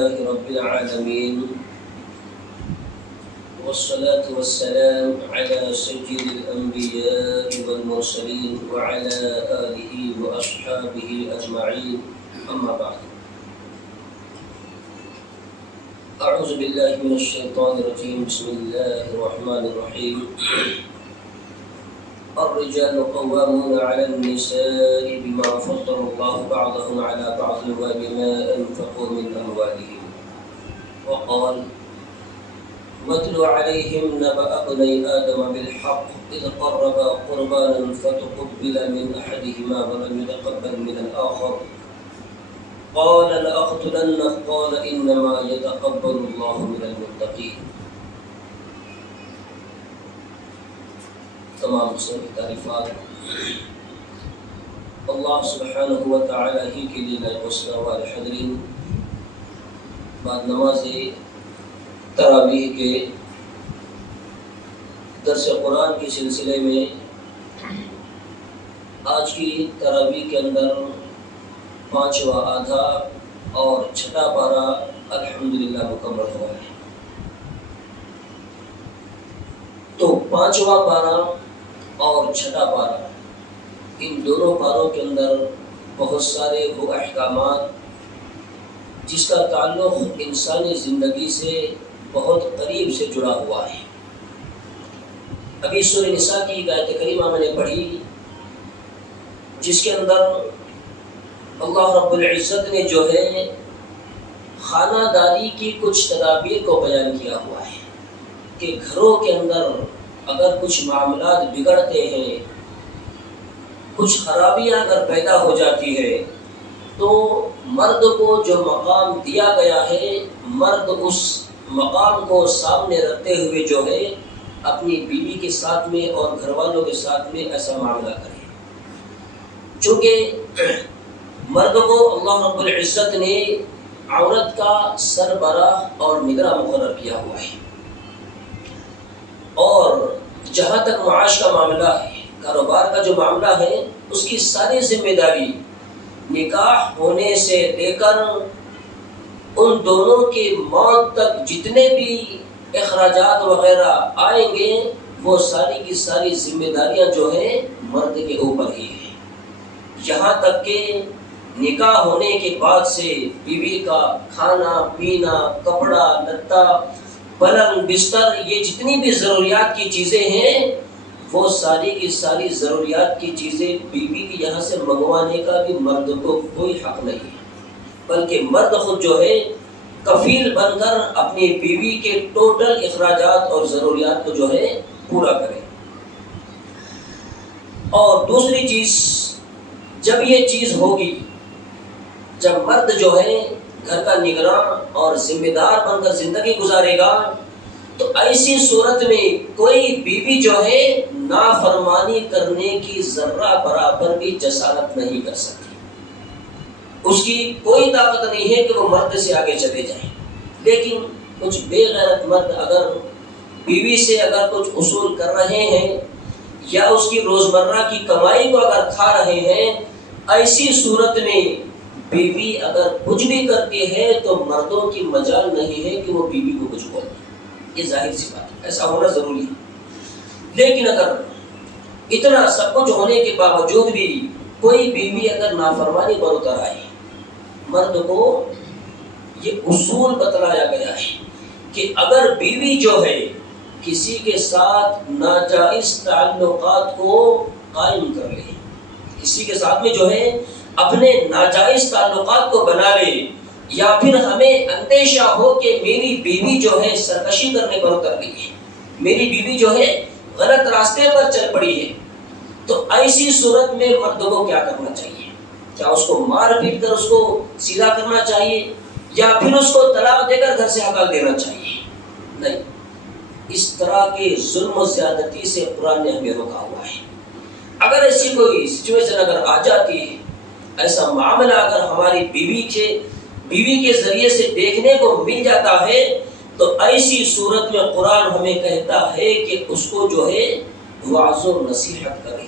لله رب العالمين والصلاة والسلام على سيد الأنبياء والمرسلين وعلى آله وأصحابه أجمعين أما بعد أعوذ بالله من الشيطان الرجيم بسم الله الرحمن الرحيم الرجال قوامون على النساء بما فضل الله بعضهم على بعض وبما أنفقوا من أموالهم وقال واتل عليهم نبأ ابني آدم بالحق إذ قربا قربانا فتقبل من أحدهما ولم يتقبل من الآخر قال لأقتلنك قال إنما يتقبل الله من المتقين. تمام قسم کی تعریفات اللہ سبحانہ و تعالی ہی کے لیے لائق والے حضرین، بعد نماز تراویح کے درس قرآن کے سلسلے میں آج کی تراویح کے اندر 5واں آدھا اور 6واں پارہ الحمدللہ مکمل ہوا ہے. تو 5واں پارہ اور 6واں پارہ، ان دونوں پاروں کے اندر بہت سارے وہ احکامات جس کا تعلق انسانی زندگی سے بہت قریب سے جڑا ہوا ہے. ابھی سورہ نساء کی آیت کریمہ میں نے پڑھی جس کے اندر اللہ رب العزت نے جو ہے خانہ داری کی کچھ تدابیر کو بیان کیا ہوا ہے کہ گھروں کے اندر اگر کچھ معاملات بگڑتے ہیں، کچھ خرابیاں اگر پیدا ہو جاتی ہے تو مرد کو جو مقام دیا گیا ہے، مرد اس مقام کو سامنے رکھتے ہوئے جو ہے اپنی بیوی کے ساتھ میں اور گھر والوں کے ساتھ میں ایسا معاملہ کرے. چونکہ مرد کو اللہ رب العزت نے عورت کا سربراہ اور نگراں مقرر کیا ہوا ہے، اور جہاں تک معاش کا معاملہ ہے، کاروبار کا جو معاملہ ہے، اس کی ساری ذمہ داری نکاح ہونے سے لے کر ان دونوں کی موت تک جتنے بھی اخراجات وغیرہ آئیں گے وہ ساری کی ساری ذمہ داریاں جو ہیں مرد کے اوپر ہی ہیں. یہاں تک کہ نکاح ہونے کے بعد سے بیوی کا کھانا پینا، کپڑا لتا، پلنگ بستر، یہ جتنی بھی ضروریات کی چیزیں ہیں وہ ساری کی ساری ضروریات کی چیزیں بیوی کی یہاں سے منگوانے کا بھی مرد کو کوئی حق نہیں ہے، بلکہ مرد خود جو ہے کفیل بن کر اپنی بیوی کے ٹوٹل اخراجات اور ضروریات کو جو ہے پورا کرے. اور دوسری چیز، جب یہ چیز ہوگی، جب مرد جو ہے گھر کا نگراں اور ذمہ دار بن کر زندگی گزارے گا تو ایسی صورت میں کوئی بیوی جو ہے نافرمانی کرنے کی ذرہ برابر بھی جسارت نہیں کر سکتی. اس کی کوئی طاقت نہیں ہے کہ وہ مرد سے آگے چلے جائیں. لیکن کچھ بے غیرت مرد اگر بیوی سے اگر کچھ اصول کر رہے ہیں یا اس کی روزمرہ کی کمائی کو اگر کھا رہے ہیں، ایسی صورت میں بیوی اگر کچھ بھی کرتی ہے تو مردوں کی مجال نہیں ہے کہ وہ بیوی کو کچھ بولے. یہ ظاہر سی بات ہے، ایسا ہونا ضروری ہے. لیکن اگر اتنا سب کچھ ہونے کے باوجود بھی کوئی بیوی اگر نافرمانی پر اتر آئے، مرد کو یہ اصول بتلایا گیا ہے کہ اگر بیوی جو ہے کسی کے ساتھ ناجائز تعلقات کو قائم کر لے، کسی کے ساتھ میں جو ہے اپنے ناجائز تعلقات کو بنا لے، یا پھر ہمیں اندیشہ ہو کہ میری بیوی جو ہے سرکشی کرنے پر اتر گئی ہے، میری بیوی جو ہے غلط راستے پر چل پڑی ہے، تو ایسی صورت میں مرد کو کیا کرنا چاہیے؟ کیا اس کو مار پیٹ کر اس کو سیدھا کرنا چاہیے یا پھر اس کو طلاق دے کر گھر سے ہکال دینا چاہیے؟ نہیں، اس طرح کے ظلم و زیادتی سے قرآن نے ہمیں روکا ہوا ہے. اگر ایسی کوئی سچویشن اگر آ جاتی ہے، ایسا معاملہ اگر ہماری بیوی کے ذریعے سے دیکھنے کو مل جاتا ہے تو ایسی صورت میں قرآن ہمیں کہتا ہے کہ اس کو جو ہے وعظ و نصیحت کرے.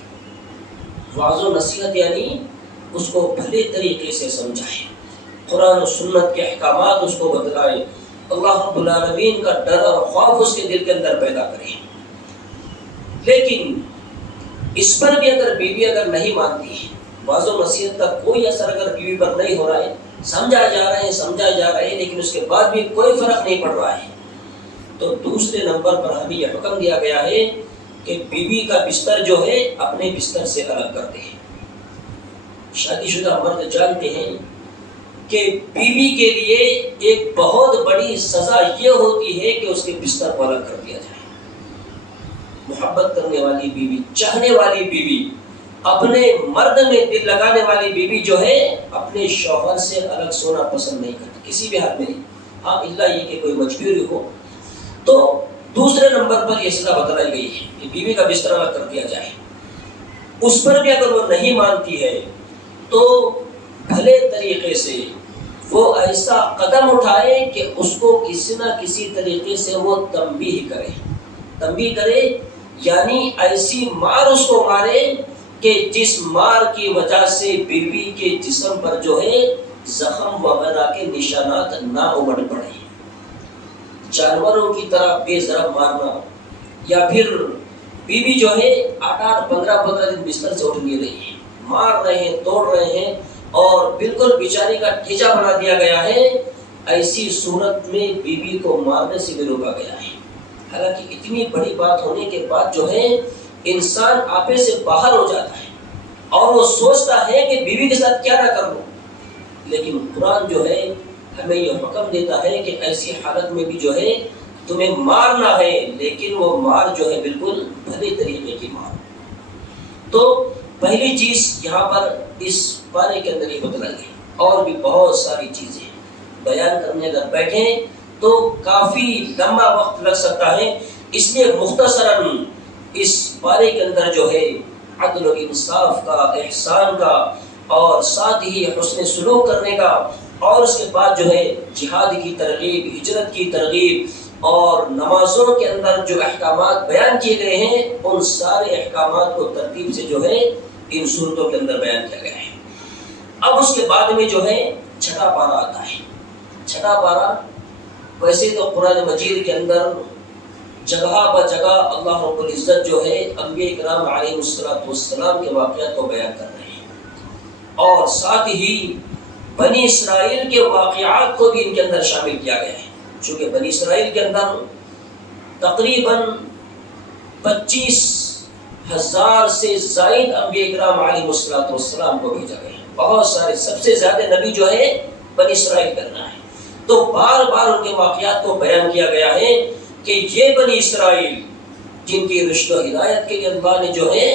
وعظ و نصیحت یعنی اس کو بھلے طریقے سے سمجھائے. قرآن و سنت کے احکامات اس کو بتلائے، اللہ رب العالمین کا ڈر اور خوف اس کے دل کے اندر پیدا کرے۔ لیکن اس پر بھی اگر بیوی اگر نہیں مانتی ہے، واضح و نصیحت کا کوئی اثر اگر بیوی پر نہیں ہو رہا ہے، سمجھائے جا رہے ہیں لیکن اس کے بعد بھی کوئی فرق نہیں پڑ رہا ہے، تو دوسرے نمبر پر ہمیں یہ حکم دیا گیا ہے کہ بیوی کا بستر جو ہے اپنے بستر سے الگ کر دیں۔ شادی شدہ مرد جانتے ہیں کہ بیوی کے لیے ایک بہت بڑی سزا یہ ہوتی ہے کہ اس کے بستر کو الگ کر دیا جائے۔ محبت کرنے والی بیوی، چاہنے والی بیوی، اپنے مرد میں دل لگانے والی بیوی جو ہے اپنے شوہر سے الگ سونا پسند نہیں کرتی، کسی بھی حال میں نہیں، ہاں الا یہ کہ کوئی مجبوری ہو۔ تو دوسرے نمبر پر یہ سزا بتلائی گئی ہے کہ بیوی کا بستر الگ کر دیا جائے۔ اس پر بھی اگر وہ نہیں مانتی ہے تو بھلے طریقے سے وہ ایسا قدم اٹھائے کہ اس کو کسی نہ کسی طریقے سے وہ تنبیہ کرے، یعنی ایسی مار اس کو مارے کہ جس مار کی وجہ سے بیوی کے جسم پر جو ہے زخم وغیرہ کے نشانات نہ امڑ پڑے۔ جانوروں کی طرح بے ضرب مارنا، یا پھر بیوی جو ہے 8 15 دن بستر سے اٹھ نہیں رہی ہے، مار رہے ہیں، توڑ رہے ہیں اور بالکل بیچاری کا ٹھیچا بنا دیا گیا ہے، ایسی صورت میں بیوی کو مارنے سے بھی روکا گیا ہے۔ حالانکہ اتنی بڑی بات ہونے کے بعد جو ہے انسان آپے سے باہر ہو جاتا ہے اور وہ سوچتا ہے کہ بیوی کے ساتھ کیا نہ کر لوں، لیکن قرآن جو ہے ہمیں یہ حکم دیتا ہے کہ ایسی حالت میں بھی جو ہے تمہیں مارنا ہے، لیکن وہ مار جو ہے بالکل بھلے طریقے کی مار۔ تو پہلی چیز یہاں پر اس پارے کے اندر یہ بتلائی گئی، اور بھی بہت ساری چیزیں بیان کرنے اگر بیٹھیں تو کافی لمبا وقت لگ سکتا ہے، اس لیے مختصراً اس پارے کے اندر جو ہے عدل و انصاف کا، احسان کا، اور ساتھ ہی حسن سلوک کرنے کا، اور اس کے بعد جو ہے جہاد کی ترغیب، ہجرت کی ترغیب، اور نمازوں کے اندر جو احکامات بیان کیے گئے ہیں ان سارے احکامات کو ترتیب سے جو ہے ان صورتوں کے اندر بیان کیا گیا ہے۔ اب اس کے بعد میں جو ہے چھٹا پارہ آتا ہے۔ چھٹا پارہ ویسے تو قرآن مجید کے اندر جگہ بجگہ اللہ رب العزت جو ہے انبیاء کرام علیہ السلام کے واقعات کو بیان کر رہے ہیں، اور ساتھ ہی بنی اسرائیل کے واقعات کو بھی ان کے اندر شامل کیا گیا ہے، چونکہ بنی اسرائیل کے اندر تقریباً 25,000 سے زائد انبیاء کرام علیہ السلام کو بھیجا گیا ہے۔ بہت سارے، سب سے زیادہ نبی جو ہے بنی اسرائیل کرنا ہے، تو بار بار ان کے واقعات کو بیان کیا گیا ہے کہ یہ بنی اسرائیل جن کی رشد و ہدایت کے لیے اللہ نے جو ہے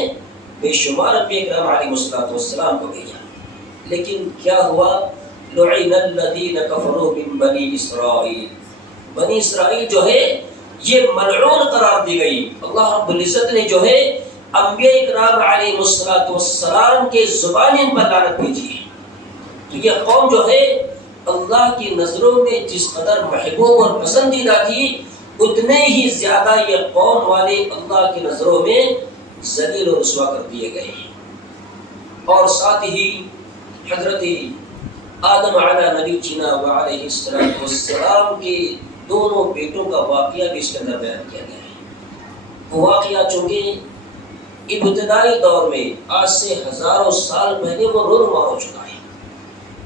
بے شمار انبیاء کرام علیہ السلام کو بھیجا، لیکن کیا ہوا؟ لعن الذین کفروا من بنی اسرائیل، بنی اسرائیل جو ہے یہ ملعون قرار دی گئی۔ اللہ رب العزت نے جو ہے انبیاء کرام علیہ السلام کے زبان ان پر لعنت بھیجی ہے۔ تو یہ قوم جو ہے اللہ کی نظروں میں جس قدر محبوب اور پسندیدہ تھی، اتنے ہی زیادہ یہ قوم والے اللہ کی نظروں میں ذلیل و رسوا کر دیے گئے ہیں۔ اور ساتھ ہی حضرت آدم علیہ نبی جینا علیہ السلام کے دونوں بیٹوں کا واقعہ بھی اس کے اندر بیان کیا گیا ہے۔ وہ واقعہ چونکہ ابتدائی دور میں آج سے ہزاروں سال پہلے وہ رونما ہو چکا ہے،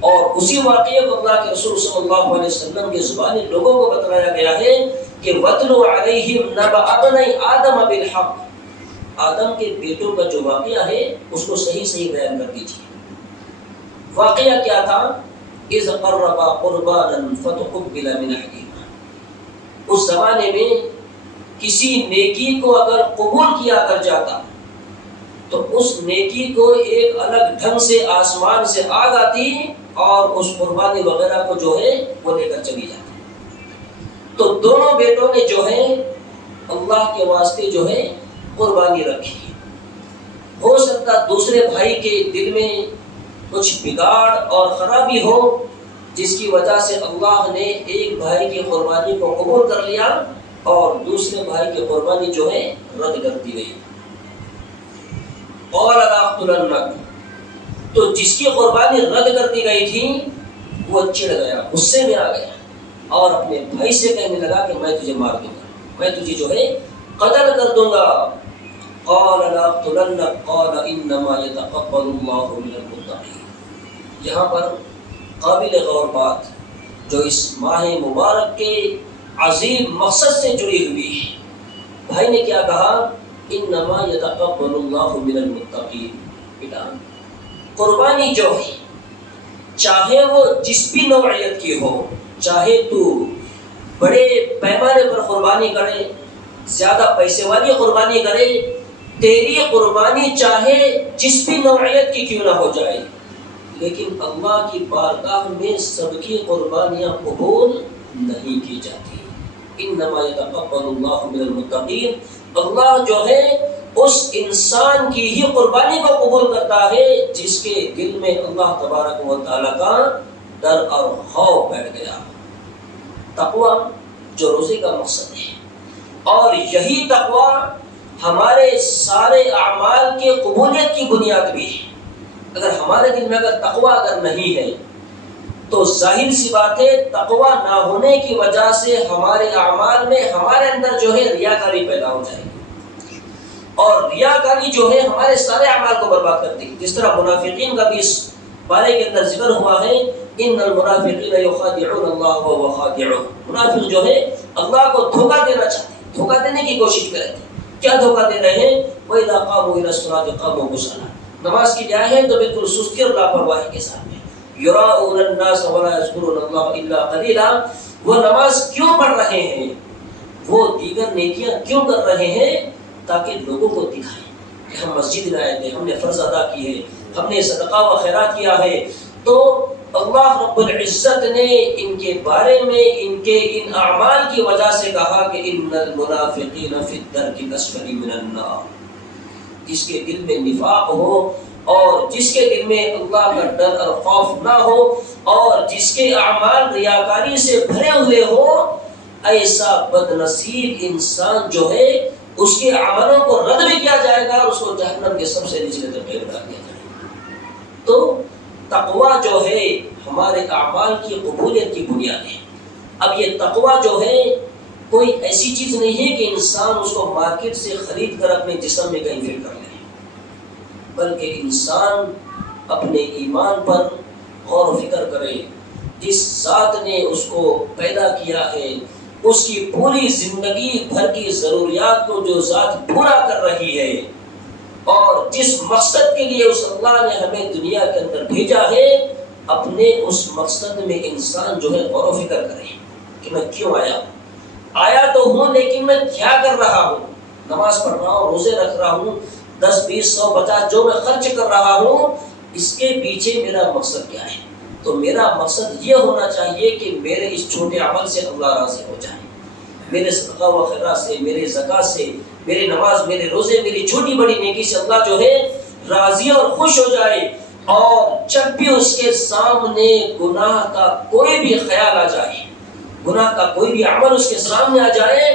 اور اسی واقعے کو اللہ کے رسول صلی اللہ علیہ وسلم کے زبانی لوگوں کو بتلایا گیا ہے کہ وَاتْلُ عَلَيْهِمْ نَبَأَ ابْنَيْ آدَمَ بِالْحَقِّ، آدم کے بیٹوں کا جو واقعہ ہے اس کو صحیح بیان کر دیجیے۔ واقعہ کیا تھا؟ اِذْ قَرَّبَا قُرْبَانًا فَتُقُبِّلَ مِنْ أَحَدِهِمَا، اس زمانے میں کسی نیکی کو اگر قبول کیا کر جاتا تو اس نیکی کو ایک الگ ڈھنگ سے آسمان سے آگ آتی اور اس قربانی وغیرہ کو جو ہے وہ لے کر چلی جاتی۔ تو دونوں بیٹوں نے جو ہے اللہ کے واسطے جو ہے قربانی رکھی۔ ہو سکتا دوسرے بھائی کے دل میں کچھ بگاڑ اور خرابی ہو، جس کی وجہ سے اللہ نے ایک بھائی کی قربانی کو قبول کر لیا اور دوسرے بھائی کی قربانی جو ہے رد کر دی گئی۔ قال لأقتلنك، تو جس کی قربانی رد کر دی گئی تھی وہ چڑ گیا، غصے میں آ گیا اور اپنے بھائی سے کہنے لگا کہ میں تجھے مار دوں گا، میں تجھے جو ہے قتل کر دوں گا۔ قال لاقتلنک قال انما يتقبل الله من المتقین۔ یہاں پر قابل غور بات جو اس ماہ مبارک کے عظیم مقصد سے جڑی ہوئی ہے، بھائی نے کیا کہا؟ انما يتقبل الله من المتقین۔ بیٹا قربانی جو ہے چاہے وہ جس بھی نوعیت کی ہو، چاہے تو بڑے پیمانے پر قربانی کرے، زیادہ پیسے والی قربانی کرے، تیری قربانی چاہے جس بھی نوعیت کی کیوں نہ ہو جائے، لیکن اللہ کی بارگاہ میں سب کی قربانیاں قبول نہیں کی جاتی۔ انما يتقبل الله من المتقین، اللہ جو ہے اس انسان کی ہی قربانی کو قبول کرتا ہے جس کے دل میں اللہ تبارک و تعالیٰ کا ڈر اور خوف بیٹھ گیا۔ تقویٰ جو روزے کا مقصد ہے، اور یہی تقویٰ ہمارے سارے اعمال کے قبولیت کی بنیاد بھی ہے۔ اگر ہمارے دل میں اگر تقویٰ اگر نہیں ہے تو ظاہر سی بات ہے تقویٰ نہ ہونے کی وجہ سے ہمارے اعمال میں ہمارے اندر جو ہے ریاکاری پیدا ہو جائے گی، اور ریاکاری جو ہے ہمارے سارے اعمال کو برباد کرتی ہے۔ جس طرح منافقین کا بھی اس بارے کے اندر ذکر ہوا ہے، ان المنافقین یخادعون اللہ وهو خادعهم۔ منافق جو ہے اللہ کو دھوکہ دینا چاہتے ہیں، دھوکہ دینے کی کوشش کر رہے ہیں۔ کیا دھوکہ دے رہے ہیں؟ وَإِذَا قَامُوا إِلَى الصَّلَاةِ قَامُوا كُسَالَىٰ، نماز کی جائے ہیں تو بالکل سستی اور لاپرواہی کے ساتھ میں۔ يُرَاءُونَ النَّاسَ وَلَا يَذْكُرُونَ اللَّهَ إِلَّا قَلِيلًا، وہ نماز کیوں پڑھ رہے ہیں، وہ دیگر نیکیاں کیوں کر رہے ہیں؟ تاکہ لوگوں کو دکھائیں کہ ہم مسجد میں آئے تھے، ہم نے فرض ادا کی ہے، ہم نے صدقہ و خیرات کیا ہے۔ تو اللہ رب العزت نے ان کے بارے میں ان کے ان اعمال کی وجہ سے کہا کہ ان المنافقین فی الدرک الاسفل من النار۔ جس کے دل میں نفاق ہو اور جس کے دل میں اللہ کا ڈر اور خوف نہ ہو اور جس کے اعمال ریاکاری سے بھرے ہوئے ہو، ایسا بد نصیب انسان جو ہے اس کے عملوں کو رد بھی کیا جائے گا اور اس کو جہنم کے سب سے نچلے طبقے میں ڈال دیا جائے گا۔ تو تقویٰ جو ہے ہمارے اعمال کی قبولیت کی بنیاد ہے۔ اب یہ تقویٰ جو ہے کوئی ایسی چیز نہیں ہے کہ انسان اس کو مارکیٹ سے خرید کر اپنے جسم میں کہیں فٹ کر لے، بلکہ انسان اپنے ایمان پر غور و فکر کرے۔ جس ذات نے اس کو پیدا کیا ہے اس کی پوری زندگی بھر کی ضروریات کو جو ذات پورا کر رہی ہے، اور جس مقصد کے لیے اس اللہ نے ہمیں دنیا کے اندر بھیجا ہے، اپنے اس مقصد میں انسان جو ہے غور و فکر کرے کہ میں کیوں آیا تو ہوں، لیکن میں کیا کر رہا ہوں؟ نماز پڑھ رہا ہوں، روزے رکھ رہا ہوں، 10 20 100 50 جو میں خرچ کر رہا ہوں، اس کے پیچھے میرا مقصد کیا ہے؟ تو میرا مقصد یہ ہونا چاہیے کہ میرے اس چھوٹے عمل سے اللہ راضی ہو جائے، میرے صدقہ و خیرات سے، میرے زکوٰۃ سے، میرے نماز، میرے روزے، میری چھوٹی بڑی نیکی سے اللہ جو ہے راضی اور خوش ہو جائے۔ اور جب بھی اس کے سامنے گناہ کا کوئی بھی خیال آ جائے، گناہ کا کوئی بھی عمل اس کے سامنے آ جائے،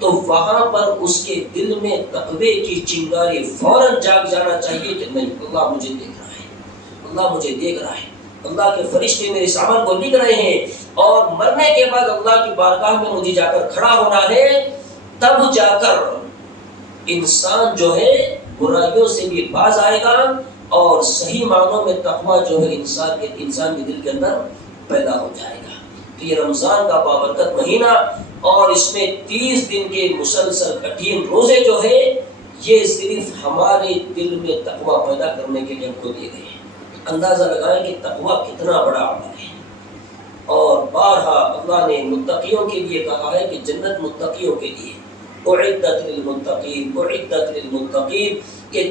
تو وہاں پر اس کے دل میں تقوی کی چنگاری فوراً جاگ جانا چاہیے کہ نہیں، اللہ مجھے دیکھ رہا ہے، اللہ مجھے دیکھ رہا ہے، اللہ کے فرشتے میرے اس عمل کو لکھ رہے ہیں، اور مرنے کے بعد اللہ کی بارگاہ میں مجھے جا کر کھڑا ہونا ہے۔ تب جا کر انسان جو ہے برائیوں سے بھی باز آئے گا اور صحیح معنوں میں تقویٰ جو ہے انسان کے دل کے اندر پیدا ہو جائے گا۔ تو یہ رمضان کا بابرکت مہینہ اور اس میں 30 دن کے مسلسل کٹھن روزے جو ہے یہ صرف ہمارے دل میں تقویٰ پیدا کرنے کے لیے ہم کو دیے گئے ہیں۔ اندازہ لگائیں کہ تقویٰ کتنا بڑا عمل ہے، اور بارہا اللہ نے متقیوں کے لیے کہا ہے کہ جنت متقیوں کے لیے، اعدت للمتقین، اعدت للمتقین، کہ